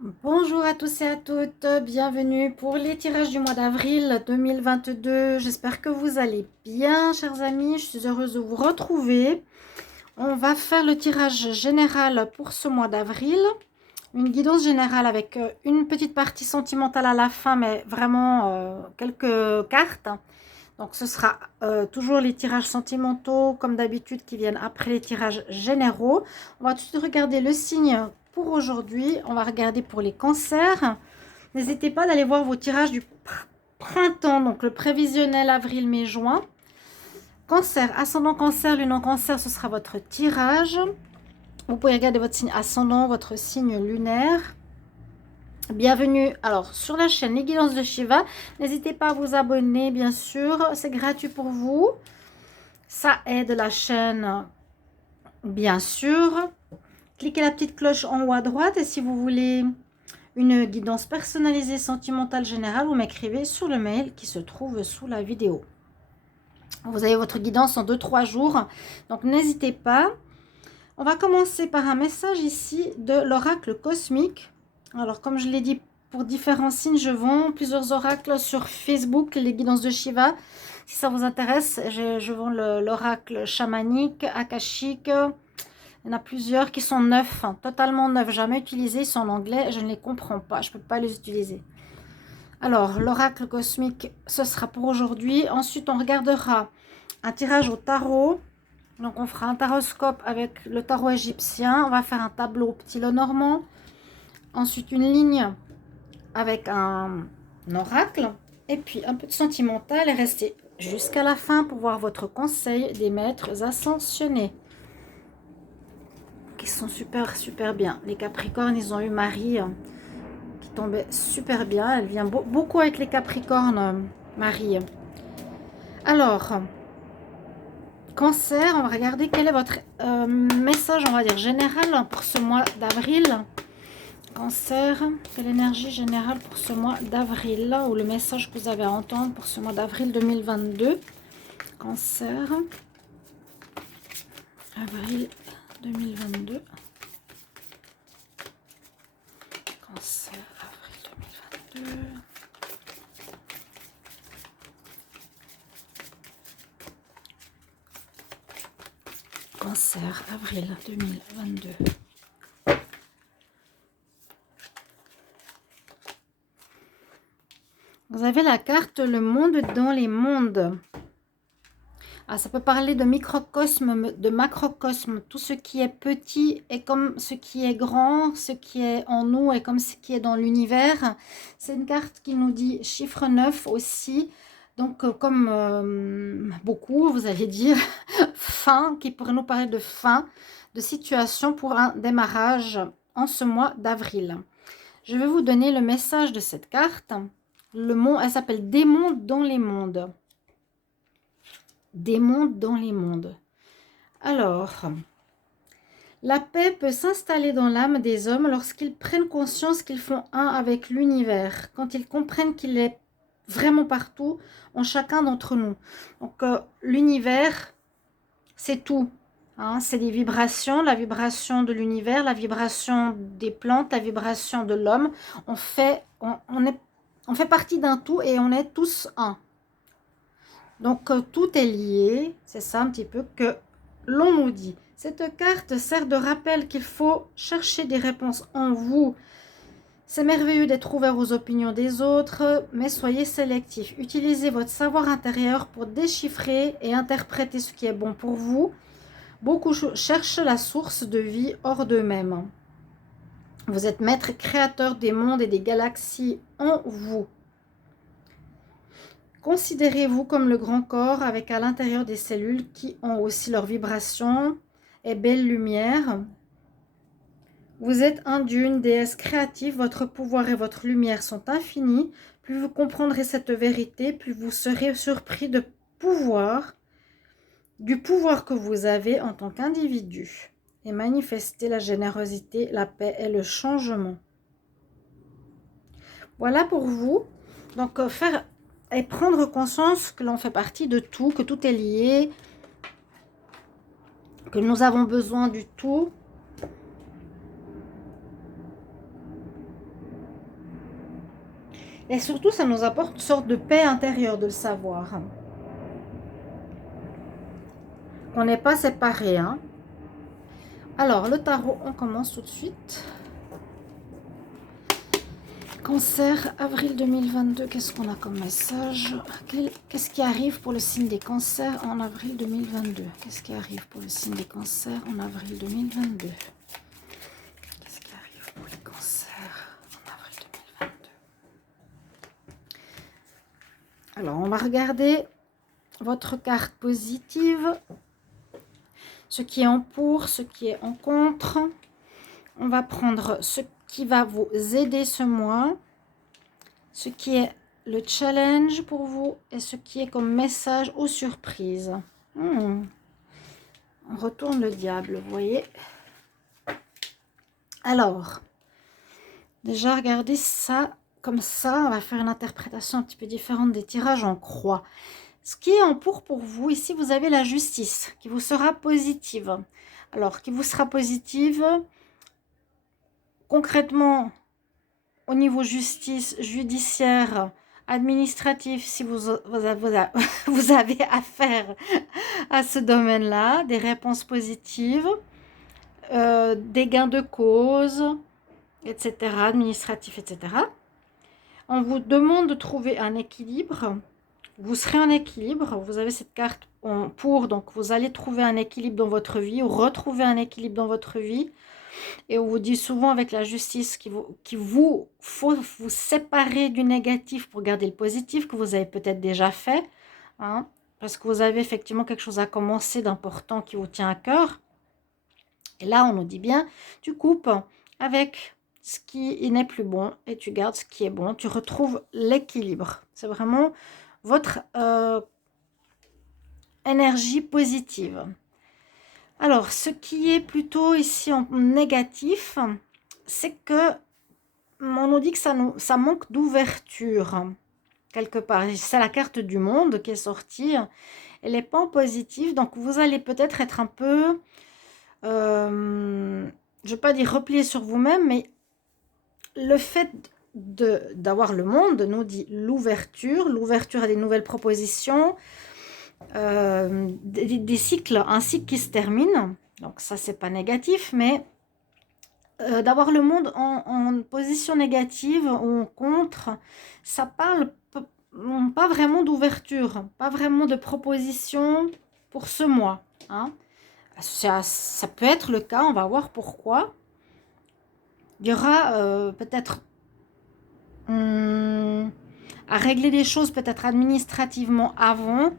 Bonjour à tous et à toutes, bienvenue pour les tirages du mois d'avril 2022. J'espère que vous allez bien, chers amis. Je suis heureuse de vous retrouver. On va faire le tirage général pour ce mois d'avril. Une guidance générale avec une petite partie sentimentale à la fin, mais vraiment quelques cartes. Donc ce sera toujours les tirages sentimentaux, comme d'habitude, qui viennent après les tirages généraux. On va tout de suite regarder le signe pour aujourd'hui. On va regarder pour les cancers. N'hésitez pas d'aller voir vos tirages du printemps, donc le prévisionnel avril, mai, juin. Cancer, ascendant cancer, lune en cancer, ce sera votre tirage. Vous pouvez regarder votre signe ascendant, votre signe lunaire. Bienvenue alors sur la chaîne Les Guidances de Shiva. N'hésitez pas à vous abonner, bien sûr. C'est gratuit pour vous. Ça aide la chaîne, bien sûr. Cliquez la petite cloche en haut à droite. Et si vous voulez une guidance personnalisée sentimentale générale, vous m'écrivez sur le mail qui se trouve sous la vidéo. Vous avez votre guidance en 2-3 jours. Donc n'hésitez pas. On va commencer par un message ici de l'oracle cosmique. Alors, comme je l'ai dit, pour différents signes, je vends plusieurs oracles sur Facebook, les guidances de Shiva. Si ça vous intéresse, je vends l'oracle chamanique, akashique. Il y en a plusieurs qui sont neufs, totalement neufs, jamais utilisés. Ils sont en anglais, je ne les comprends pas, je ne peux pas les utiliser. Alors, l'oracle cosmique, ce sera pour aujourd'hui. Ensuite, on regardera un tirage au tarot. Donc, on fera un taroscope avec le tarot égyptien. On va faire un tableau petit lot normand. Ensuite, une ligne avec un oracle. Et puis, un peu de sentimental. Et restez jusqu'à la fin pour voir votre conseil des maîtres ascensionnés. Qui sont super, super bien. Les Capricornes, ils ont eu Marie qui tombait super bien. Elle vient beaucoup avec les Capricornes, Marie. Alors... Cancer, on va regarder quel est votre message, on va dire, général pour ce mois d'avril. Cancer, quelle énergie générale pour ce mois d'avril, ou le message que vous avez à entendre pour ce mois d'avril 2022. Cancer, avril 2022. Cancer, avril 2022. Cancer, avril 2022. Vous avez la carte Le Monde dans les mondes. Ah, ça peut parler de microcosme, de macrocosme. Tout ce qui est petit est comme ce qui est grand, ce qui est en nous est comme ce qui est dans l'univers. C'est une carte qui nous dit chiffre 9 aussi. Donc, comme beaucoup, vous allez dire, fin, qui pourrait nous parler de fin, de situation pour un démarrage en ce mois d'avril. Je vais vous donner le message de cette carte. Le monde, elle s'appelle Démon dans les mondes. Démon dans les mondes. Alors, la paix peut s'installer dans l'âme des hommes lorsqu'ils prennent conscience qu'ils font un avec l'univers, quand ils comprennent qu'il est vraiment partout, en chacun d'entre nous. Donc, l'univers, c'est tout. Hein, c'est des vibrations, la vibration de l'univers, la vibration des plantes, la vibration de l'homme. On fait partie d'un tout et on est tous un. Donc, tout est lié. C'est ça un petit peu que l'on nous dit. Cette carte sert de rappel qu'il faut chercher des réponses en vous. C'est merveilleux d'être ouvert aux opinions des autres, mais soyez sélectif. Utilisez votre savoir intérieur pour déchiffrer et interpréter ce qui est bon pour vous. Beaucoup cherchent la source de vie hors d'eux-mêmes. Vous êtes maître créateur des mondes et des galaxies en vous. Considérez-vous comme le grand corps avec à l'intérieur des cellules qui ont aussi leur vibration et belle lumière. Vous êtes un dieu, une déesse créative, votre pouvoir et votre lumière sont infinis. Plus vous comprendrez cette vérité, plus vous serez surpris du pouvoir que vous avez en tant qu'individu. Et manifester la générosité, la paix et le changement. Voilà pour vous. Donc, faire et prendre conscience que l'on fait partie de tout, que tout est lié, que nous avons besoin du tout. Et surtout, ça nous apporte une sorte de paix intérieure de le savoir. On n'est pas séparés. Hein. Alors, le tarot, on commence tout de suite. Cancer, avril 2022, qu'est-ce qu'on a comme message? Qu'est-ce qui arrive pour le signe des cancers en avril 2022? Qu'est-ce qui arrive pour le signe des cancers en avril 2022? Qu'est-ce qui arrive pour les cancers en avril 2022? Alors, on va regarder votre carte positive, ce qui est en pour, ce qui est en contre. On va prendre ce qui va vous aider ce mois, ce qui est le challenge pour vous et ce qui est comme message ou surprise. On retourne le diable, vous voyez. Alors, déjà regardez ça comme ça. On va faire une interprétation un petit peu différente des tirages en croix. Ce qui est en pour vous, ici vous avez la justice qui vous sera positive. Alors, qui vous sera positive concrètement au niveau justice, judiciaire, administratif, si vous avez affaire à ce domaine-là, des réponses positives, des gains de cause, etc., administratif, etc. On vous demande de trouver un équilibre. Vous serez en équilibre. Vous avez cette carte pour, donc vous allez trouver un équilibre dans votre vie ou retrouver un équilibre dans votre vie. Et on vous dit souvent avec la justice qu'il faut vous séparer du négatif pour garder le positif que vous avez peut-être déjà fait. Hein, parce que vous avez effectivement quelque chose à commencer d'important qui vous tient à cœur. Et là, on nous dit bien, tu coupes avec ce qui n'est plus bon et tu gardes ce qui est bon. Tu retrouves l'équilibre. C'est vraiment votre énergie positive. Alors, ce qui est plutôt ici en négatif, c'est que on nous dit que ça manque d'ouverture, quelque part. C'est la carte du monde qui est sortie. Elle n'est pas en positif, donc vous allez peut-être être un peu, je ne vais pas dire replié sur vous-même, mais le fait d'avoir le monde nous dit l'ouverture à des nouvelles propositions, des cycles, un cycle qui se termine, donc ça c'est pas négatif, mais d'avoir le monde en position négative ou en contre, ça parle pas vraiment d'ouverture, pas vraiment de proposition pour ce mois. Hein. Ça peut être le cas, on va voir pourquoi. Il y aura peut-être à régler des choses peut-être administrativement avant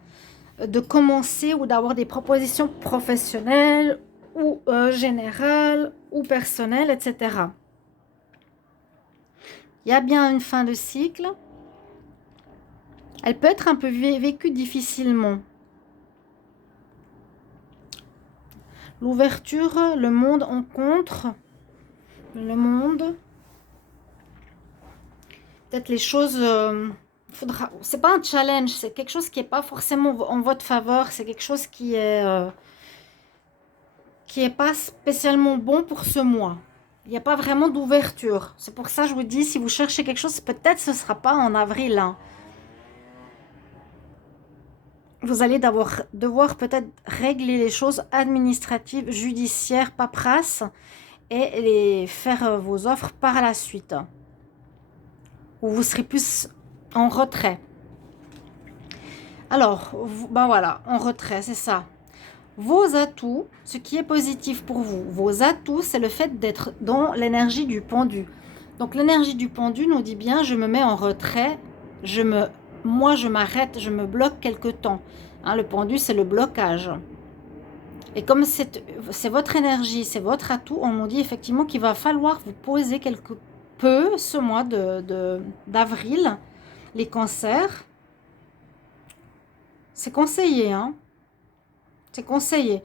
de commencer ou d'avoir des propositions professionnelles ou générales ou personnelles, etc. Il y a bien une fin de cycle. Elle peut être un peu vécue difficilement. L'ouverture, le monde en contre, le monde. Peut-être les choses... c'est pas un challenge, c'est quelque chose qui n'est pas forcément en votre faveur. C'est quelque chose qui est pas spécialement bon pour ce mois. Il n'y a pas vraiment d'ouverture. C'est pour ça que je vous dis, si vous cherchez quelque chose, peut-être ce ne sera pas en avril. Hein. Vous allez devoir peut-être régler les choses administratives, judiciaires, paperasse, et faire vos offres par la suite. Ou vous serez plus en retrait. Alors, ben voilà, en retrait, c'est ça. Vos atouts, ce qui est positif pour vous, vos atouts, c'est le fait d'être dans l'énergie du pendu. Donc l'énergie du pendu nous dit bien, je me mets en retrait, moi je m'arrête, je me bloque quelque temps. Hein, le pendu, c'est le blocage. Et comme c'est votre énergie, c'est votre atout, on nous dit effectivement qu'il va falloir vous poser quelque peu ce mois d'avril, les cancers. C'est conseillé, hein. C'est conseillé.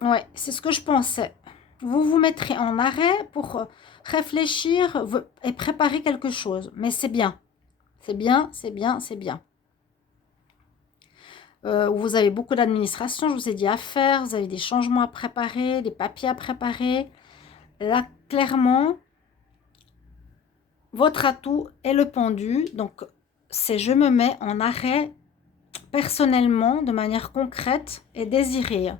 Ouais, c'est ce que je pensais. Vous vous mettrez en arrêt pour réfléchir et préparer quelque chose. Mais c'est bien. C'est bien, c'est bien, c'est bien. Vous avez beaucoup d'administration, je vous ai dit à faire. Vous avez des changements à préparer, des papiers à préparer. Là, clairement, votre atout est le pendu. Donc, c'est je me mets en arrêt personnellement, de manière concrète et désirée.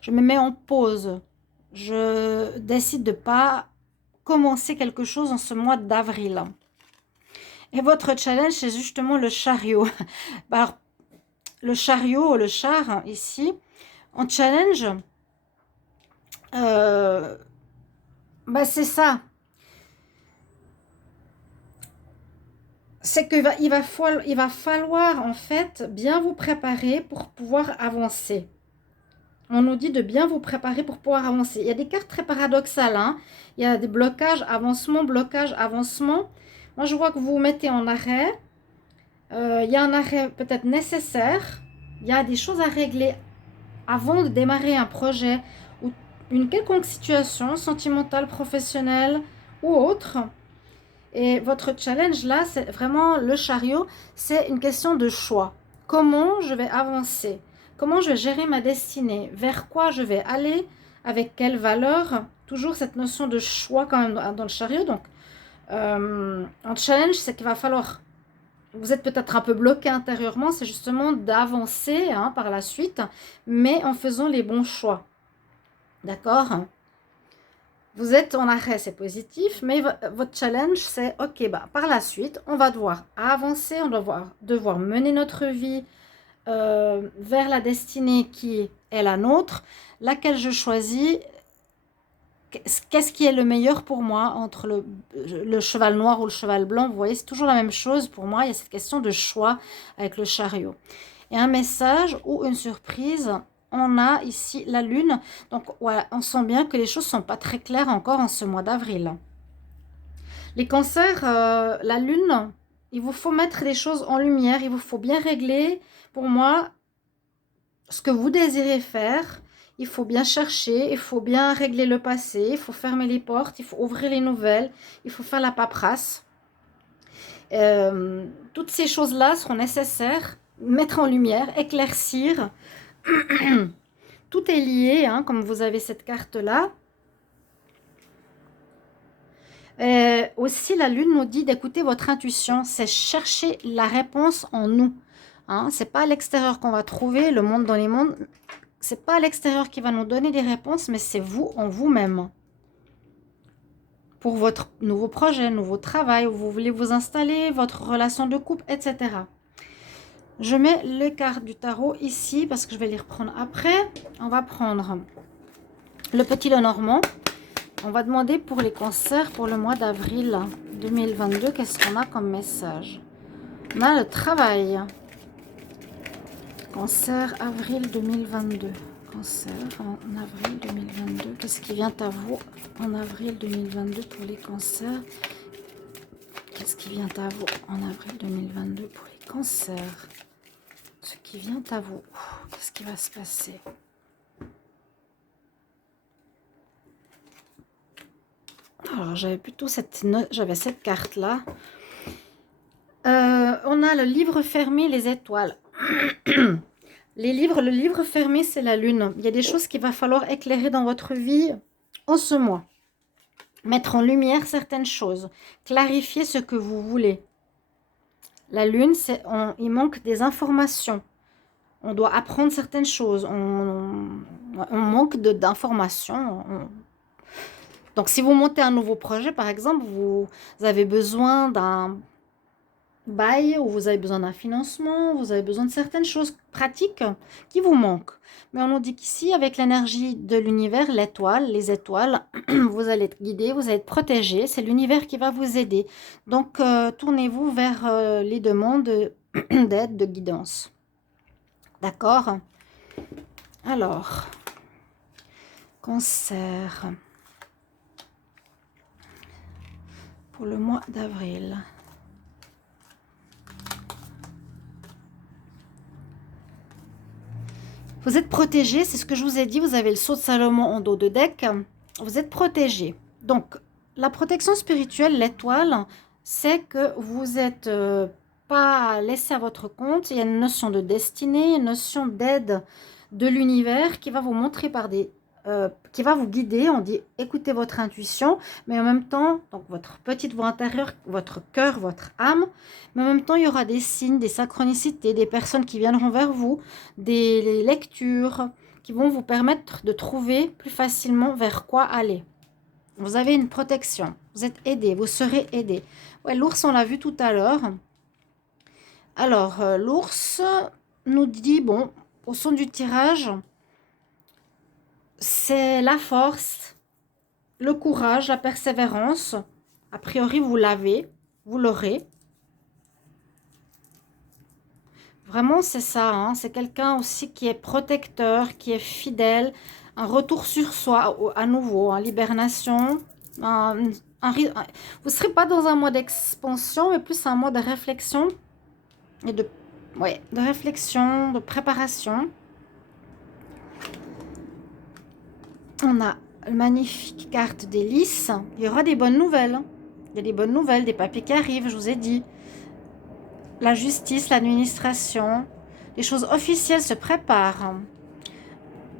Je me mets en pause. Je décide de ne pas commencer quelque chose en ce mois d'avril. Et votre challenge, c'est justement le chariot. Alors, le chariot, le char, ici, en challenge, c'est ça. C'est qu'il va falloir, en fait, bien vous préparer pour pouvoir avancer. On nous dit de bien vous préparer pour pouvoir avancer. Il y a des cartes très paradoxales. Hein. Il y a des blocages, avancement, blocage, avancement. Moi, je vois que vous vous mettez en arrêt. Il y a un arrêt peut-être nécessaire. Il y a des choses à régler avant de démarrer un projet ou une quelconque situation sentimentale, professionnelle ou autre. Et votre challenge là, c'est vraiment le chariot. C'est une question de choix. Comment je vais avancer? Comment je vais gérer ma destinée? Vers quoi je vais aller? Avec quelle valeur? Toujours cette notion de choix quand même dans le chariot. Donc, en challenge, c'est qu'il va falloir... Vous êtes peut-être un peu bloqué intérieurement. C'est justement d'avancer par la suite, mais en faisant les bons choix. D'accord? Vous êtes en arrêt, c'est positif, mais votre challenge, c'est, ok, par la suite, on va devoir avancer, on va devoir mener notre vie vers la destinée qui est la nôtre, laquelle je choisis. Qu'est-ce qui est le meilleur pour moi entre le cheval noir ou le cheval blanc? Vous voyez, c'est toujours la même chose pour moi. Il y a cette question de choix avec le chariot. Et un message ou une surprise, on a ici la lune. Donc, voilà, on sent bien que les choses ne sont pas très claires encore en ce mois d'avril. Les cancers, la lune, il vous faut mettre les choses en lumière. Il vous faut bien régler, pour moi, ce que vous désirez faire. Il faut bien chercher, il faut bien régler le passé, il faut fermer les portes, il faut ouvrir les nouvelles, il faut faire la paperasse. Toutes ces choses-là seront nécessaires. Mettre en lumière, éclaircir. Tout est lié, hein, comme vous avez cette carte-là. Aussi, la lune nous dit d'écouter votre intuition. C'est chercher la réponse en nous. Hein. Ce n'est pas à l'extérieur qu'on va trouver le monde dans les mondes. Ce n'est pas à l'extérieur qui va nous donner des réponses, mais c'est vous en vous-même. Pour votre nouveau projet, nouveau travail, où vous voulez vous installer, votre relation de couple, etc. Je mets les cartes du tarot ici parce que je vais les reprendre après. On va prendre le petit Lenormand. On va demander pour les cancers pour le mois d'avril 2022. Qu'est-ce qu'on a comme message? On a le travail. Cancer, avril 2022. Cancer en avril 2022. Qu'est-ce qui vient à vous en avril 2022 pour les cancers? Qu'est-ce qui vient à vous en avril 2022 pour les cancers? Ce qui vient à vous. Qu'est-ce qui va se passer? Alors, j'avais plutôt cette carte-là. On a le livre fermé, les étoiles. Le livre fermé, c'est la lune. Il y a des choses qu'il va falloir éclairer dans votre vie en ce mois. Mettre en lumière certaines choses. Clarifier ce que vous voulez. La lune, il manque des informations. On doit apprendre certaines choses. On manque d'informations. Donc, si vous montez un nouveau projet, par exemple, vous avez besoin d'un bail ou vous avez besoin d'un financement, vous avez besoin de certaines choses pratiques qui vous manquent. Mais on nous dit qu'ici, avec l'énergie de l'univers, les étoiles, vous allez être guidé, vous allez être protégé. C'est l'univers qui va vous aider. Donc, tournez-vous vers les demandes d'aide, de guidance. D'accord? Alors, cancer. Pour le mois d'avril. Vous êtes protégé, c'est ce que je vous ai dit. Vous avez le sceau de Salomon en dos de deck. Vous êtes protégé. Donc, la protection spirituelle, l'étoile, c'est que vous n'êtes pas laissé à votre compte. Il y a une notion de destinée, une notion d'aide de l'univers qui va vous montrer par des qui va vous guider. On dit écoutez votre intuition, mais en même temps, donc votre petite voix intérieure, votre cœur, votre âme, mais en même temps, il y aura des signes, des synchronicités, des personnes qui viendront vers vous, des lectures qui vont vous permettre de trouver plus facilement vers quoi aller. Vous avez une protection, vous êtes aidé, vous serez aidé. Ouais, l'ours, on l'a vu tout à l'heure. Alors, l'ours nous dit, bon, au son du tirage, c'est la force, le courage, la persévérance. A priori, vous l'avez, vous l'aurez. Vraiment, c'est ça, hein. C'est quelqu'un aussi qui est protecteur, qui est fidèle, un retour sur soi à nouveau, en hibernation. Vous ne serez pas dans un mode expansion, mais plus un mode de réflexion et de réflexion, de préparation. On a une magnifique carte des lys. Il y aura des bonnes nouvelles. Il y a des bonnes nouvelles, des papiers qui arrivent, je vous ai dit. La justice, l'administration, les choses officielles se préparent.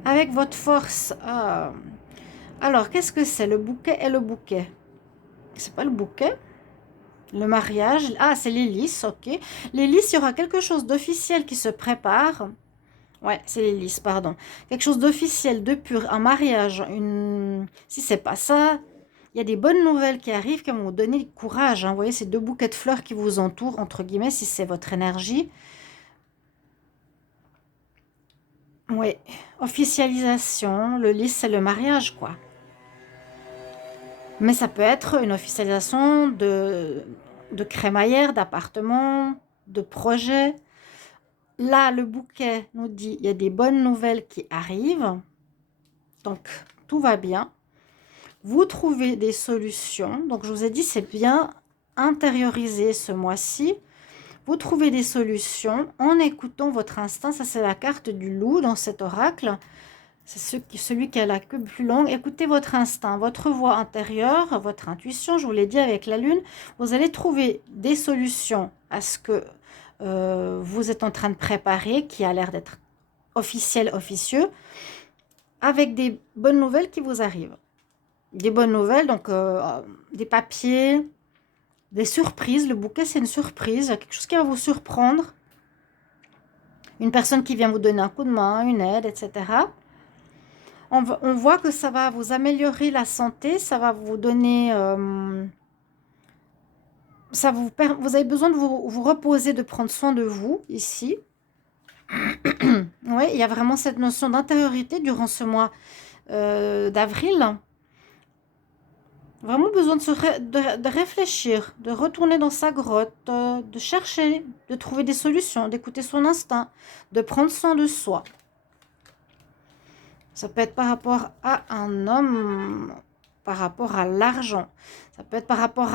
Avec votre force. Alors, qu'est-ce que c'est? Le bouquet et le bouquet. C'est pas le bouquet. Le mariage. Ah, c'est les lys, ok. Les lys, il y aura quelque chose d'officiel qui se prépare. Ouais, c'est les lys, pardon. Quelque chose d'officiel, de pur, un mariage. Si c'est pas ça, il y a des bonnes nouvelles qui arrivent qui vont vous donner courage. Hein. Vous voyez, ces deux bouquets de fleurs qui vous entourent, entre guillemets, si c'est votre énergie. Oui, officialisation. Le lys, c'est le mariage, quoi. Mais ça peut être une officialisation de crémaillère, d'appartement, de projet. Là, le bouquet nous dit il y a des bonnes nouvelles qui arrivent. Donc, tout va bien. Vous trouvez des solutions. Donc, je vous ai dit, c'est bien intérioriser ce mois-ci. Vous trouvez des solutions en écoutant votre instinct. Ça, c'est la carte du loup dans cet oracle. C'est celui qui a la queue plus longue. Écoutez votre instinct, votre voix intérieure, votre intuition. Je vous l'ai dit avec la lune. Vous allez trouver des solutions à ce que vous êtes en train de préparer, qui a l'air d'être officiel, officieux, avec des bonnes nouvelles qui vous arrivent. Des bonnes nouvelles, donc des papiers, des surprises. Le bouquet, c'est une surprise, quelque chose qui va vous surprendre. Une personne qui vient vous donner un coup de main, une aide, etc. On voit que ça va vous améliorer la santé, ça va vous donner... vous avez besoin de vous reposer, de prendre soin de vous, ici. Oui, il y a vraiment cette notion d'intériorité durant ce mois d'avril. Vraiment besoin de réfléchir, de retourner dans sa grotte, de chercher, de trouver des solutions, d'écouter son instinct, de prendre soin de soi. Ça peut être par rapport à un homme, par rapport à l'argent. Ça peut être par rapport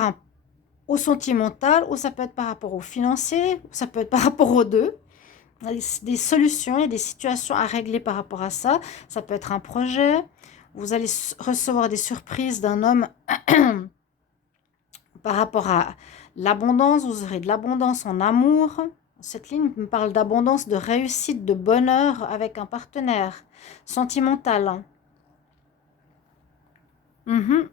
au sentimental, ou ça peut être par rapport au financier, ou ça peut être par rapport aux deux. Il y a des solutions, il y a des situations à régler par rapport à ça. Ça peut être un projet. Vous allez recevoir des surprises d'un homme par rapport à l'abondance. Vous aurez de l'abondance en amour. Cette ligne me parle d'abondance, de réussite, de bonheur avec un partenaire sentimental. On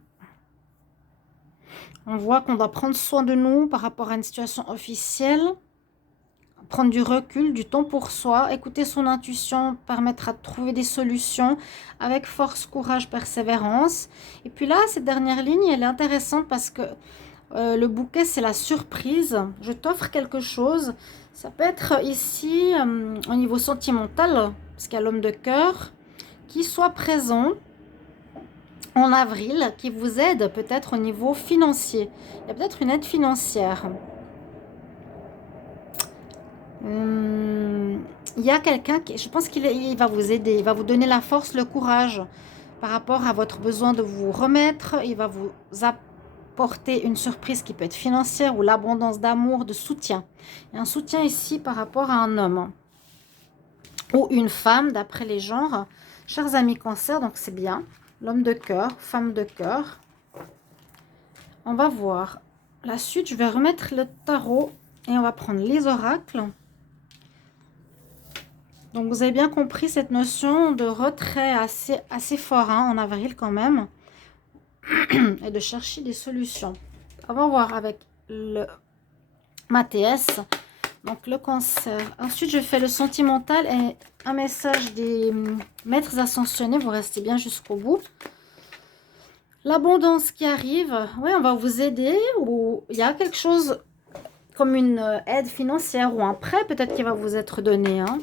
voit qu'on doit prendre soin de nous par rapport à une situation officielle. Prendre du recul, du temps pour soi, écouter son intuition permettra de trouver des solutions avec force, courage, persévérance. Et puis là, cette dernière ligne, elle est intéressante parce que le bouquet, c'est la surprise. Je t'offre quelque chose. Ça peut être ici, au niveau sentimental, parce qu'il y a l'homme de cœur, qui soit présent en avril, qui vous aide peut-être au niveau financier. Il y a peut-être une aide financière. Il y a quelqu'un qui, je pense qu'il va vous aider, il va vous donner la force, le courage par rapport à votre besoin de vous remettre. Il va vous apporter une surprise qui peut être financière ou l'abondance d'amour, de soutien. Il y a un soutien ici par rapport à un homme ou une femme, d'après les genres. Chers amis Cancer, donc c'est bien. L'homme de cœur, femme de cœur. On va voir la suite. Je vais remettre le tarot et on va prendre les oracles. Donc, vous avez bien compris cette notion de retrait assez fort hein, en avril quand même. Et de chercher des solutions. On va voir avec ma TS. Donc, le cancer. Ensuite, je fais le sentimental et un message des maîtres ascensionnés. Vous restez bien jusqu'au bout. L'abondance qui arrive. Oui, on va vous aider. Ou il y a quelque chose comme une aide financière ou un prêt peut-être qui va vous être donné. Hein.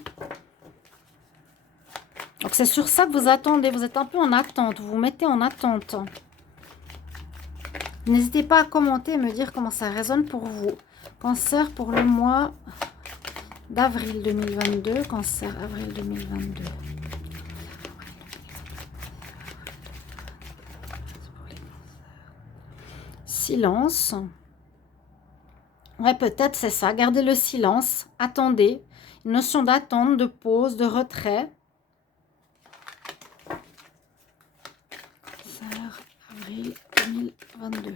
Donc, c'est sur ça que vous attendez. Vous êtes un peu en attente. Vous vous mettez en attente. N'hésitez pas à commenter et me dire comment ça résonne pour vous. Cancer pour le mois d'avril 2022. Cancer, avril 2022. Silence. Ouais, peut-être c'est ça. Gardez le silence. Attendez. Une notion d'attente, de pause, de retrait. Cancer, avril 2022.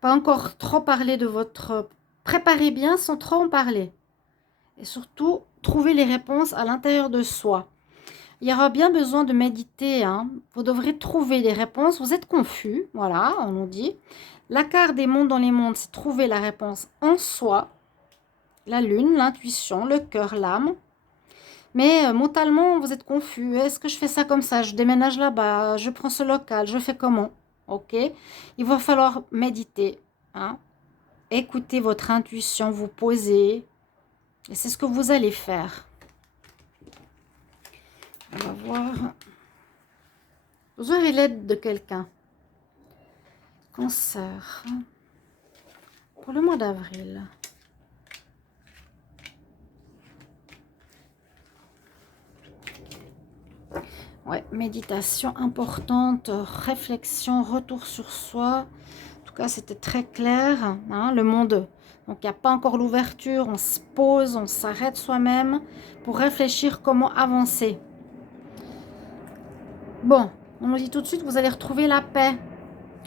Pas encore trop parler de votre... Préparez bien sans trop en parler. Et surtout, trouvez les réponses à l'intérieur de soi. Il y aura bien besoin de méditer. Hein. Vous devrez trouver les réponses. Vous êtes confus. Voilà, on nous dit. La carte des mondes dans les mondes, c'est trouver la réponse en soi. La lune, l'intuition, le cœur, l'âme. Mais mentalement, vous êtes confus. Est-ce que je fais ça comme ça? Je déménage là-bas. Je prends ce local. Je fais comment? Ok. Il va falloir méditer. Hein. Écoutez votre intuition, vous poser. Et c'est ce que vous allez faire. On va voir. Vous aurez l'aide de quelqu'un. Cancer. Pour le mois d'avril. Ouais, méditation importante, réflexion, retour sur soi. En tout cas, c'était très clair. Hein, le monde, donc il n'y a pas encore l'ouverture. On se pose, on s'arrête soi-même pour réfléchir comment avancer. Bon, on nous dit tout de suite que vous allez retrouver la paix.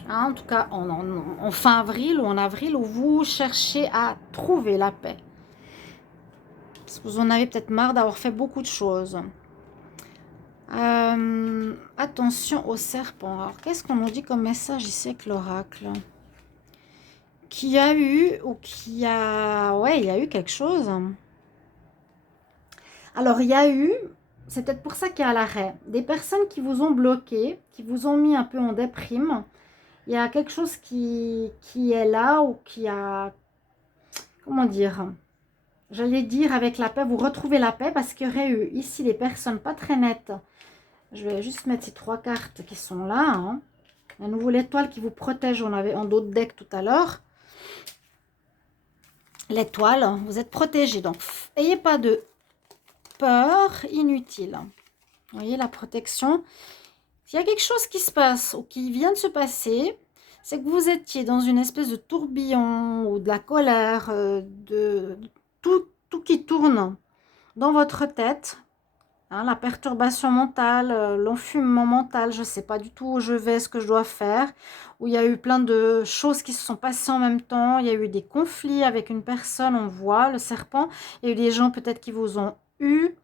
Hein, en tout cas, en fin avril ou en avril, où vous cherchez à trouver la paix. Parce que vous en avez peut-être marre d'avoir fait beaucoup de choses. Attention au serpent. Alors, qu'est-ce qu'on nous dit comme message ici avec l'oracle? Qui a eu ou qui a... Ouais, il y a eu quelque chose. Alors, il y a eu... C'est peut-être pour ça qu'il y a l'arrêt. Des personnes qui vous ont bloqué, qui vous ont mis un peu en déprime. Il y a quelque chose qui est là ou qui a... Comment dire? J'allais dire avec la paix, vous retrouvez la paix parce qu'il y aurait eu ici des personnes pas très nettes. Je vais juste mettre ces 3 cartes qui sont là. Hein. À nouveau l'étoile qui vous protège, on avait en d'autres decks tout à l'heure. L'étoile, vous êtes protégé. Donc, n'ayez pas de peur inutile. Vous voyez la protection. S'il y a quelque chose qui se passe ou qui vient de se passer, c'est que vous étiez dans une espèce de tourbillon ou de la colère, de tout qui tourne dans votre tête. Hein, la perturbation mentale, l'enfumement mental, je ne sais pas du tout où je vais, ce que je dois faire. Où il y a eu plein de choses qui se sont passées en même temps. Il y a eu des conflits avec une personne, on voit, le serpent. Il y a eu des gens peut-être qui vous ont eu,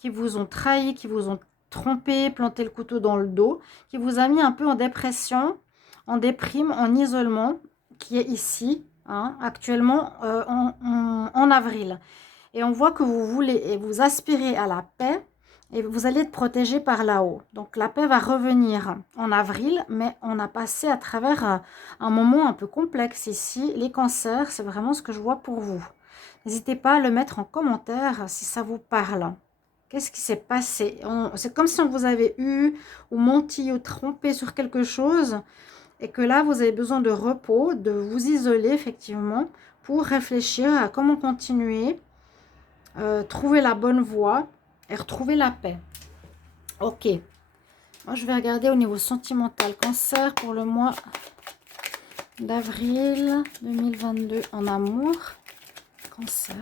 qui vous ont trahi, qui vous ont trompé, planté le couteau dans le dos, qui vous a mis un peu en dépression, en déprime, en isolement, qui est ici, hein, actuellement en avril. Et on voit que vous voulez et vous aspirez à la paix et vous allez être protégé par là-haut. Donc la paix va revenir en avril, mais on a passé à travers un moment un peu complexe ici. Les cancers, c'est vraiment ce que je vois pour vous. N'hésitez pas à le mettre en commentaire si ça vous parle. Qu'est-ce qui s'est passé? C'est comme si on vous avait eu ou menti ou trompé sur quelque chose et que là, vous avez besoin de repos, de vous isoler effectivement pour réfléchir à comment continuer, trouver la bonne voie et retrouver la paix. Ok. Moi, je vais regarder au niveau sentimental. Cancer pour le mois d'avril 2022 en amour. Cancer.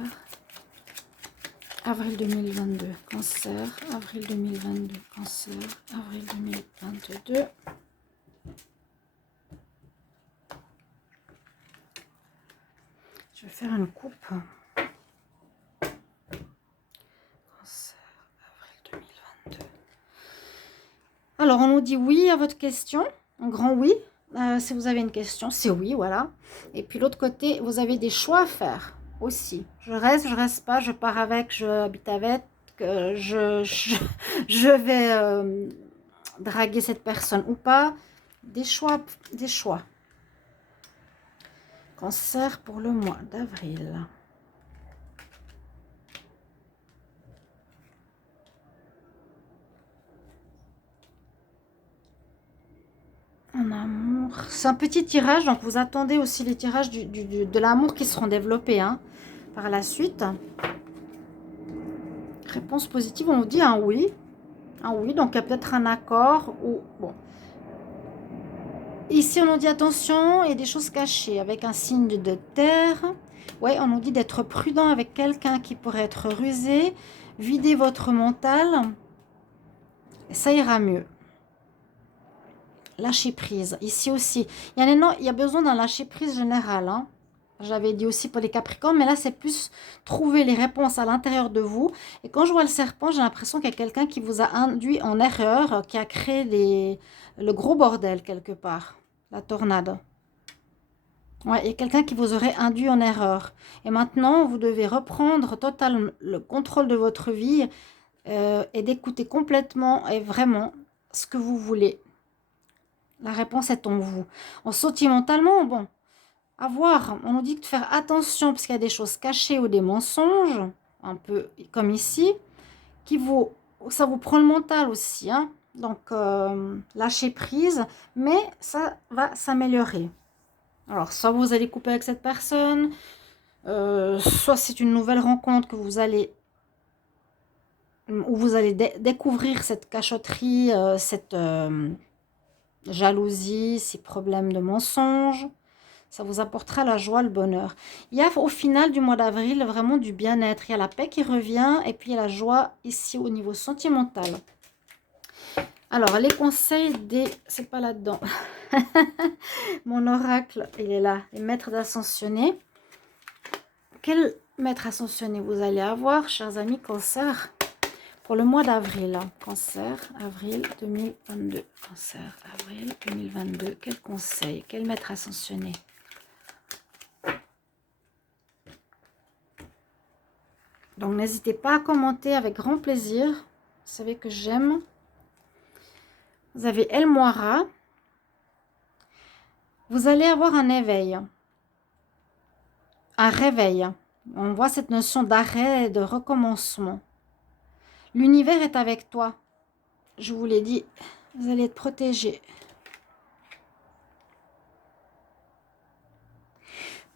Avril 2022. Cancer. Avril 2022. Cancer. Avril 2022. Je vais faire une coupe. Alors, on nous dit oui à votre question. Un grand oui. Si vous avez une question, c'est oui, voilà. Et puis l'autre côté, vous avez des choix à faire aussi. Je reste pas, je pars avec, je habite avec, je vais draguer cette personne ou pas. Des choix, des choix. Cancer pour le mois d'avril. En amour. C'est un petit tirage, donc vous attendez aussi les tirages de l'amour qui seront développés hein, par la suite. Réponse positive, on vous dit un oui. Un oui, donc il y a peut-être un accord ou bon. Ici, on nous dit attention, il y a des choses cachées avec un signe de terre. Ouais, on nous dit d'être prudent avec quelqu'un qui pourrait être rusé. Videz votre mental et ça ira mieux. Lâcher prise. Ici aussi, il y a besoin d'un lâcher prise général. Hein. J'avais dit aussi pour les Capricornes, mais là, c'est plus trouver les réponses à l'intérieur de vous. Et quand je vois le serpent, j'ai l'impression qu'il y a quelqu'un qui vous a induit en erreur, qui a créé le gros bordel quelque part, la tornade. Ouais, il y a quelqu'un qui vous aurait induit en erreur. Et maintenant, vous devez reprendre totalement le contrôle de votre vie et d'écouter complètement et vraiment ce que vous voulez. La réponse est en vous. En sentimentalement, bon, à voir. On nous dit de faire attention parce qu'il y a des choses cachées ou des mensonges, un peu comme ici, ça vous prend le mental aussi. Hein. Donc, lâchez prise, mais ça va s'améliorer. Alors, soit vous allez couper avec cette personne, soit c'est une nouvelle rencontre que vous allez où vous allez découvrir cette cachotterie, cette jalousie, ces problèmes de mensonges. Ça vous apportera la joie, le bonheur. Il y a au final du mois d'avril vraiment du bien-être. Il y a la paix qui revient et puis il y a la joie ici au niveau sentimental. Alors, les conseils des... C'est pas là-dedans. Mon oracle, il est là. Les maîtres d'ascensionné. Quel maître ascensionné vous allez avoir, chers amis Cancer, pour le mois d'avril? Cancer, avril 2022. Cancer, avril 2022. Quel conseil? Quel maître ascensionné? Donc, n'hésitez pas à commenter avec grand plaisir. Vous savez que j'aime. Vous avez El Moira. Vous allez avoir un éveil. Un réveil. On voit cette notion d'arrêt et de recommencement. L'univers est avec toi. Je vous l'ai dit, vous allez être protégé.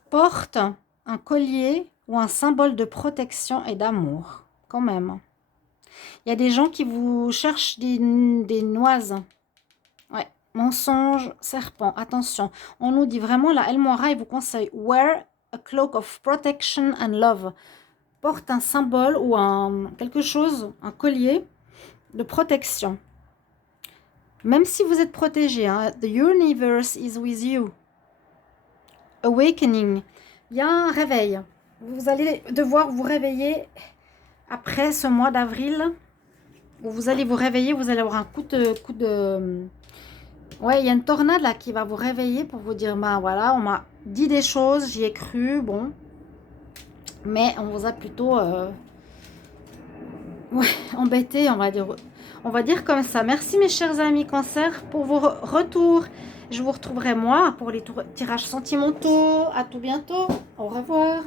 Porte un collier ou un symbole de protection et d'amour. Quand même. Il y a des gens qui vous cherchent des noises. Ouais. Mensonge, serpent. Attention. On nous dit vraiment, la El Moira, il vous conseille wear a cloak of protection and love. Porte un symbole ou quelque chose, un collier de protection. Même si vous êtes protégé, hein, the universe is with you. Awakening. Il y a un réveil. Vous allez devoir vous réveiller après ce mois d'avril. Vous allez vous réveiller, vous allez avoir un coup de... Ouais, il y a une tornade là qui va vous réveiller pour vous dire, ben voilà, on m'a dit des choses, j'y ai cru, bon. Mais on vous a plutôt ouais, embêté, on va dire. On va dire comme ça. Merci mes chers amis Cancer pour vos retours. Je vous retrouverai moi pour les tirages sentimentaux. À tout bientôt. Au revoir.